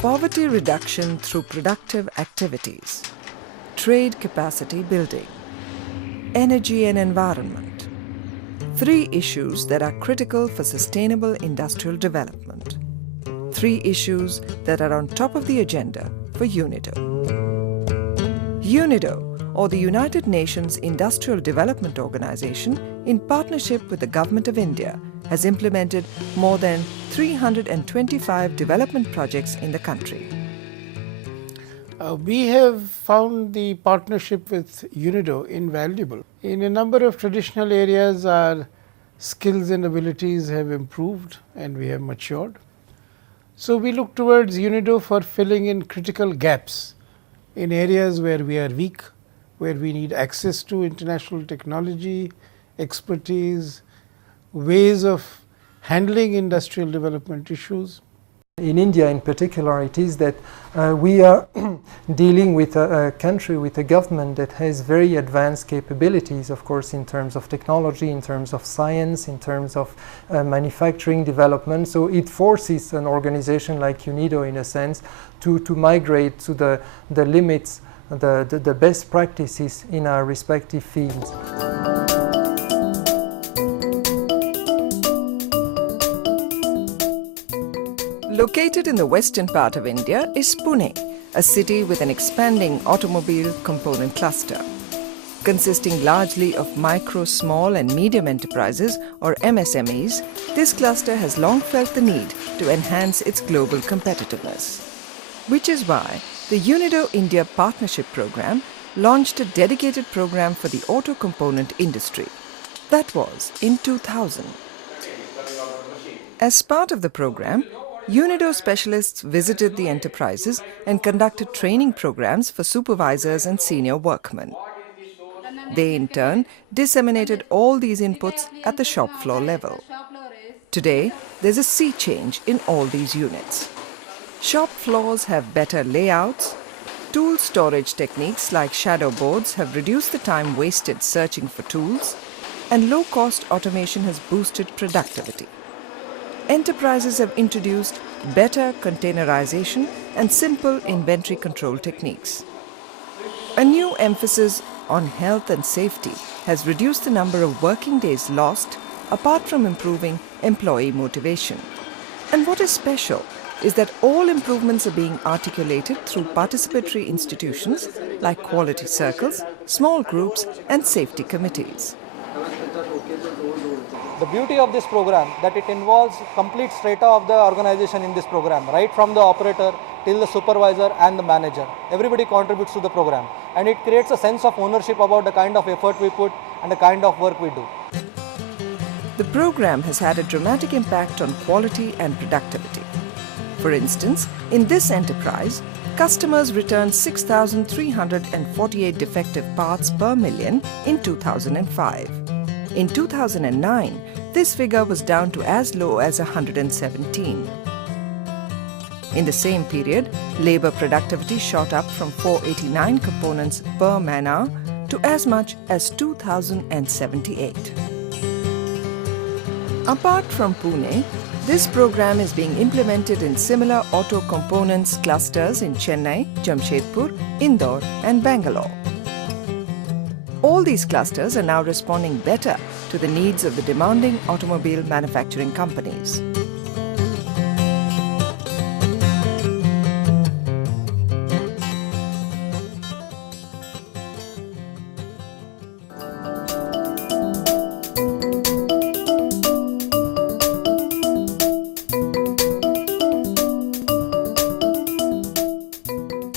poverty reduction through productive activities, trade capacity building, energy and environment. 3 issues that are critical for sustainable industrial development. 3 issues that are on top of the agenda for UNIDO. UNIDO, or the United Nations Industrial Development Organization, in partnership with the Government of India, has implemented more than 325 development projects in the country. We have found the partnership with UNIDO invaluable. In a number of traditional areas, our skills and abilities have improved and we have matured. So, we look towards UNIDO for filling in critical gaps in areas where we are weak, where we need access to international technology, expertise, ways of handling industrial development issues. In India in particular, it is that we are dealing with a country, with a government that has very advanced capabilities, of course, in terms of technology, in terms of science, in terms of manufacturing development. So it forces an organization like UNIDO, in a sense, to migrate to the limits, the best practices in our respective fields. Located in the western part of India is Pune, a city with an expanding automobile component cluster. Consisting largely of micro, small and medium enterprises or MSMEs, this cluster has long felt the need to enhance its global competitiveness. Which is why the UNIDO India Partnership Program launched a dedicated program for the auto component industry. That was in 2000. As part of the program, UNIDO specialists visited the enterprises and conducted training programs for supervisors and senior workmen. They in turn disseminated all these inputs at the shop floor level. Today, there's a sea change in all these units. Shop floors have better layouts. Tool storage techniques like shadow boards have reduced the time wasted searching for tools, and low-cost automation has boosted productivity. Enterprises have introduced better containerization and simple inventory control techniques. A new emphasis on health and safety has reduced the number of working days lost, apart from improving employee motivation. And what is special is that all improvements are being articulated through participatory institutions like quality circles, small groups and safety committees. The beauty of this program that it involves complete strata of the organization in this program, right from the operator till the supervisor and the manager. Everybody contributes to the program and it creates a sense of ownership about the kind of effort we put and the kind of work we do. The program has had a dramatic impact on quality and productivity. For instance, in this enterprise, customers returned 6,348 defective parts per million in 2005. In 2009, this figure was down to as low as 117. In the same period, labor productivity shot up from 489 components per man-hour to as much as 2,078. Apart from Pune, this program is being implemented in similar auto components clusters in Chennai, Jamshedpur, Indore and Bangalore. All these clusters are now responding better to the needs of the demanding automobile manufacturing companies.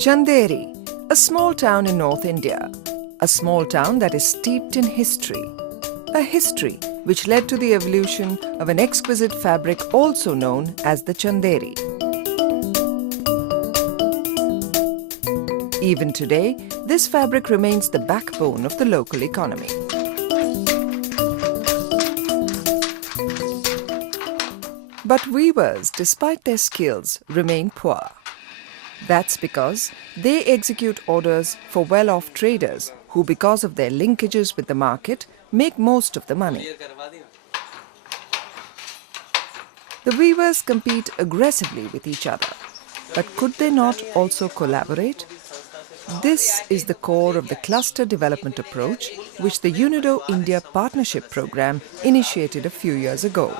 Chanderi, a small town in North India. A small town that is steeped in history. A history which led to the evolution of an exquisite fabric also known as the Chanderi. Even today, this fabric remains the backbone of the local economy. But weavers, despite their skills, remain poor. That's because they execute orders for well-off traders who, because of their linkages with the market, make most of the money. The weavers compete aggressively with each other. But could they not also collaborate? This is the core of the cluster development approach which the UNIDO India Partnership Program initiated a few years ago.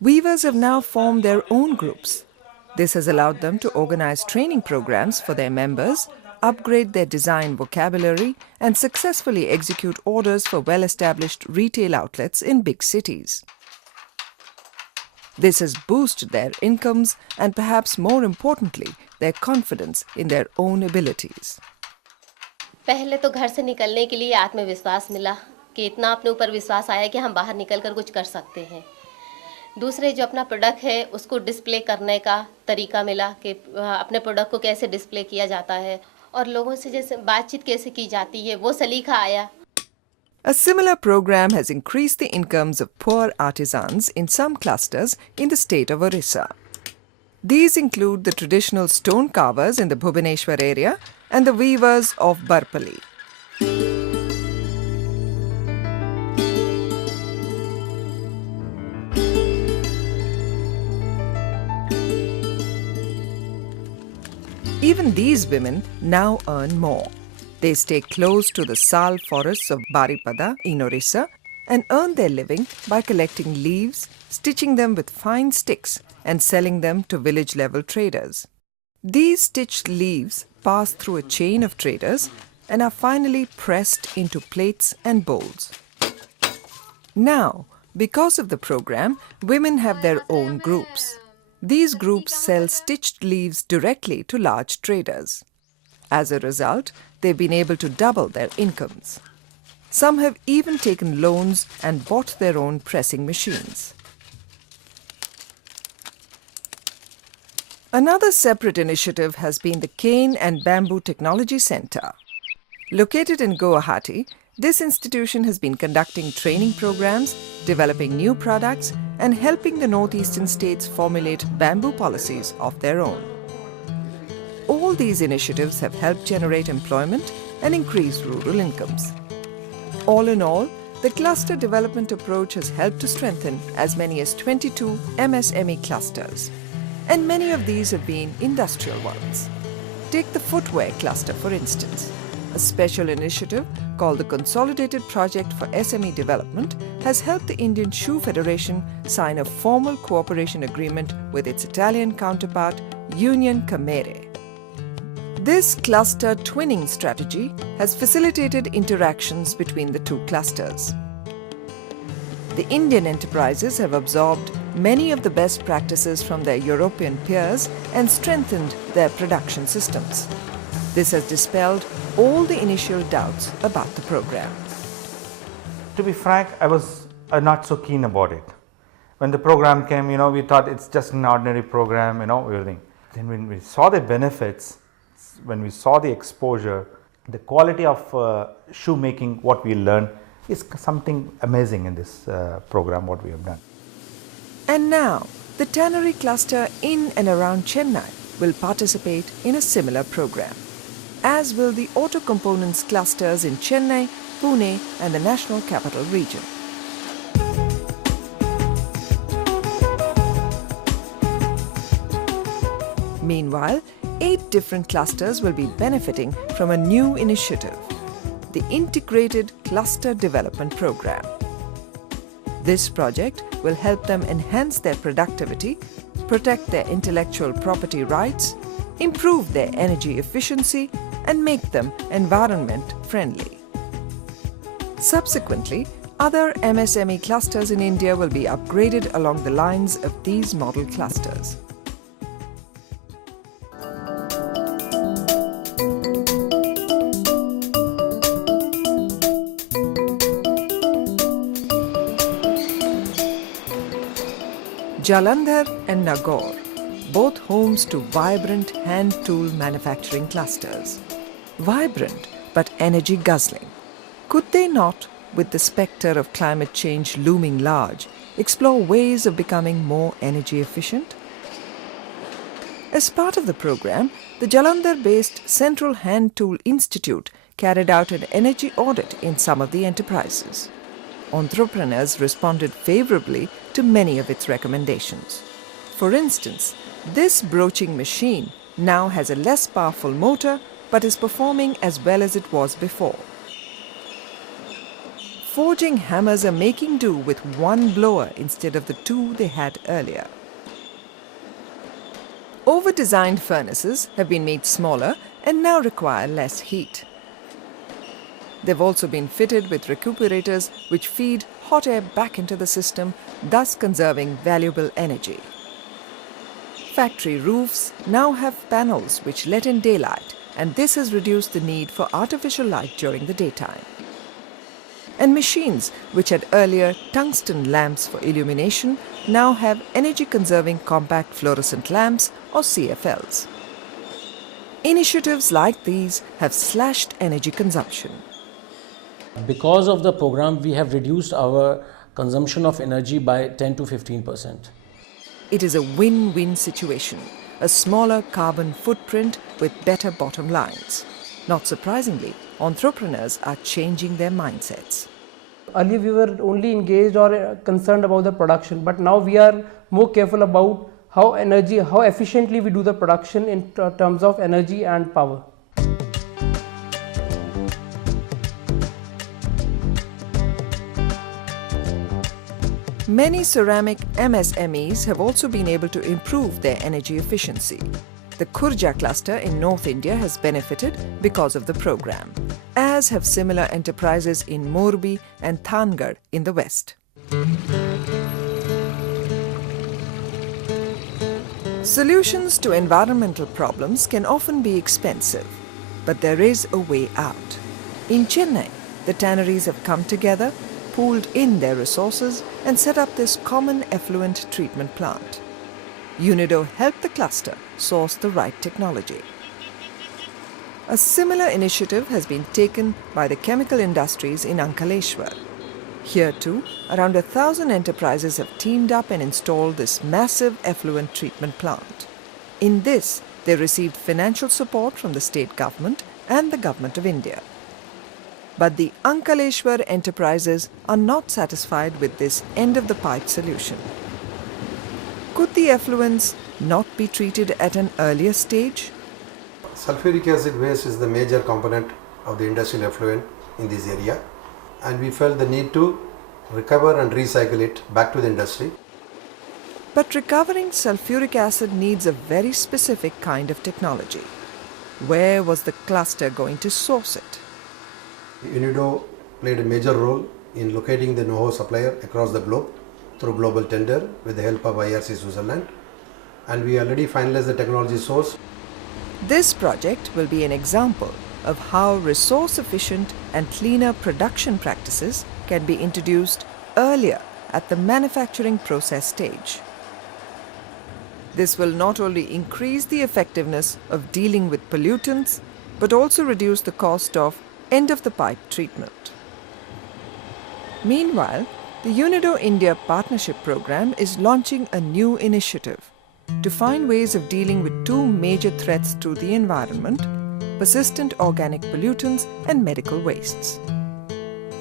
Weavers have now formed their own groups. This has allowed them to organize training programs for their members, upgrade their design vocabulary, and successfully execute orders for well-established retail outlets in big cities. This has boosted their incomes and perhaps more importantly, their confidence in their own abilities. पहले तो घर से निकलने के लिए आत्मविश्वास मिला कि इतना अपने ऊपर विश्वास आया कि हम बाहर निकलकर कुछ कर सकते हैं। दूसरे जो अपना प्रोडक्ट है उसको डिस्प्ले करने का तरीका मिला कि अपने प्रोडक्ट को कैसे डिस्प्ले किया जाता है और लोगों से जैसे बातचीत कैसे की जाती है वो सलीका आया। A similar program has increased the incomes of poor artisans in some clusters in the state of Orissa. These include the traditional stone carvers in the Bhubaneswar area and the weavers of Barpali. Even these women now earn more. They stay close to the sal forests of Baripada in Orissa and earn their living by collecting leaves, stitching them with fine sticks and selling them to village-level traders. These stitched leaves pass through a chain of traders and are finally pressed into plates and bowls. Now, because of the program, women have their own groups. These groups sell stitched leaves directly to large traders. As a result, they've been able to double their incomes. Some have even taken loans and bought their own pressing machines. Another separate initiative has been the Cane and Bamboo Technology Center. Located in Guwahati, this institution has been conducting training programs, developing new products, and helping the northeastern states formulate bamboo policies of their own. All these initiatives have helped generate employment and increase rural incomes. All in all, the cluster development approach has helped to strengthen as many as 22 MSME clusters. And many of these have been industrial ones. Take the footwear cluster, for instance. A special initiative called the Consolidated Project for SME Development has helped the Indian Shoe Federation sign a formal cooperation agreement with its Italian counterpart, Union Camere. This cluster twinning strategy has facilitated interactions between the two clusters. The Indian enterprises have absorbed many of the best practices from their European peers and strengthened their production systems. This has dispelled all the initial doubts about the program. To be frank, I was not so keen about it. When the program came, we thought it's just an ordinary program, everything. Then when we saw the benefits, when we saw the exposure, the quality of shoemaking, what we learned, is something amazing in this program, what we have done. And now, the tannery cluster in and around Chennai will participate in a similar program, as will the auto components clusters in Chennai, Pune and the National Capital Region. Meanwhile, 8 different clusters will be benefiting from a new initiative, the Integrated Cluster Development Program. This project will help them enhance their productivity, protect their intellectual property rights, improve their energy efficiency, and make them environment friendly. Subsequently, other MSME clusters in India will be upgraded along the lines of these model clusters. Jalandhar and Nagaur, both homes to vibrant hand tool manufacturing clusters. Vibrant but energy guzzling. Could they not, with the spectre of climate change looming large, explore ways of becoming more energy efficient? As part of the program, the Jalandhar-based Central Hand Tool Institute carried out an energy audit in some of the enterprises. Entrepreneurs responded favorably to many of its recommendations. For instance, this broaching machine now has a less powerful motor but is performing as well as it was before. Forging hammers are making do with one blower instead of the two they had earlier. Over-designed furnaces have been made smaller and now require less heat. They've also been fitted with recuperators which feed hot air back into the system, thus conserving valuable energy. Factory roofs now have panels which let in daylight, and this has reduced the need for artificial light during the daytime. And machines which had earlier tungsten lamps for illumination now have energy-conserving compact fluorescent lamps or CFLs. Initiatives like these have slashed energy consumption. Because of the program, we have reduced our consumption of energy by 10 to 15%. It is a win-win situation, a smaller carbon footprint with better bottom lines. Not surprisingly, entrepreneurs are changing their mindsets. Earlier we were only engaged or concerned about the production, but now we are more careful about how efficiently we do the production in terms of energy and power. Many ceramic MSMEs have also been able to improve their energy efficiency. The Khurja cluster in North India has benefited because of the program, as have similar enterprises in Morbi and Thangarh in the west. Solutions to environmental problems can often be expensive, but there is a way out. In Chennai, the tanneries have come together, pooled in their resources and set up this common effluent treatment plant. UNIDO helped the cluster source the right technology. A similar initiative has been taken by the chemical industries in Ankaleshwar. Here too, around 1,000 enterprises have teamed up and installed this massive effluent treatment plant. In this, they received financial support from the state government and the government of India. But the Ankaleshwar enterprises are not satisfied with this end-of-the-pipe solution. Could the effluents not be treated at an earlier stage? Sulfuric acid waste is the major component of the industrial effluent in this area, and we felt the need to recover and recycle it back to the industry. But recovering sulfuric acid needs a very specific kind of technology. Where was the cluster going to source it? UNIDO played a major role in locating the know-how supplier across the globe through global tender with the help of IRC Switzerland, and we already finalized the technology source. This project will be an example of how resource-efficient and cleaner production practices can be introduced earlier at the manufacturing process stage. This will not only increase the effectiveness of dealing with pollutants, but also reduce the cost of end-of-the-pipe treatment. Meanwhile, the UNIDO India Partnership Program is launching a new initiative to find ways of dealing with two major threats to the environment: persistent organic pollutants and medical wastes.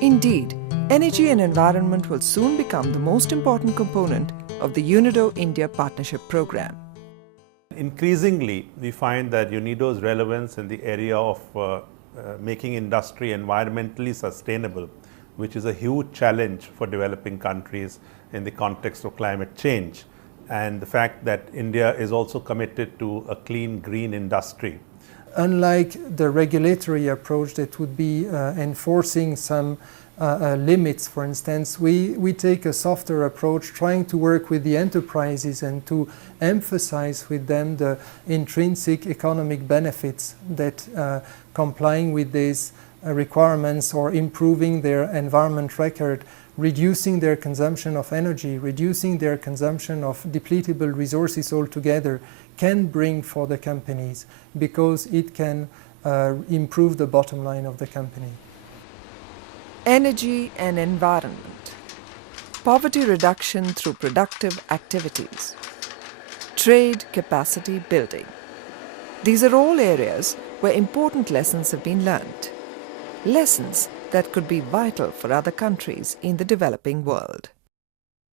Indeed, energy and environment will soon become the most important component of the UNIDO India Partnership Program. Increasingly, we find that UNIDO's relevance in the area of making industry environmentally sustainable, which is a huge challenge for developing countries in the context of climate change, and the fact that India is also committed to a clean, green industry. Unlike the regulatory approach that would be enforcing some limits, for instance, we take a softer approach, trying to work with the enterprises and to emphasize with them the intrinsic economic benefits that complying with these requirements or improving their environment record, reducing their consumption of energy, reducing their consumption of depletable resources altogether can bring for the companies, because it can improve the bottom line of the company. Energy and environment, poverty reduction through productive activities, trade capacity building. These are all areas where important lessons have been learnt. Lessons that could be vital for other countries in the developing world.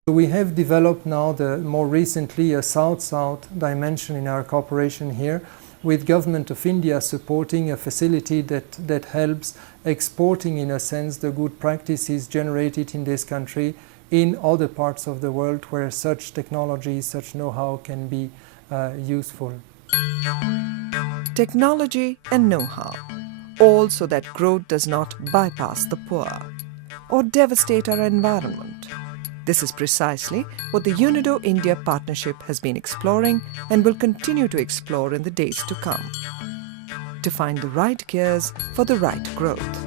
We have developed now more recently a South-South dimension in our cooperation here, with Government of India supporting a facility that helps exporting, in a sense, the good practices generated in this country in other parts of the world where such technology, such know-how can be useful. Technology and know-how, all so that growth does not bypass the poor or devastate our environment. This is precisely what the UNIDO India partnership has been exploring and will continue to explore in the days to come, to find the right gears for the right growth.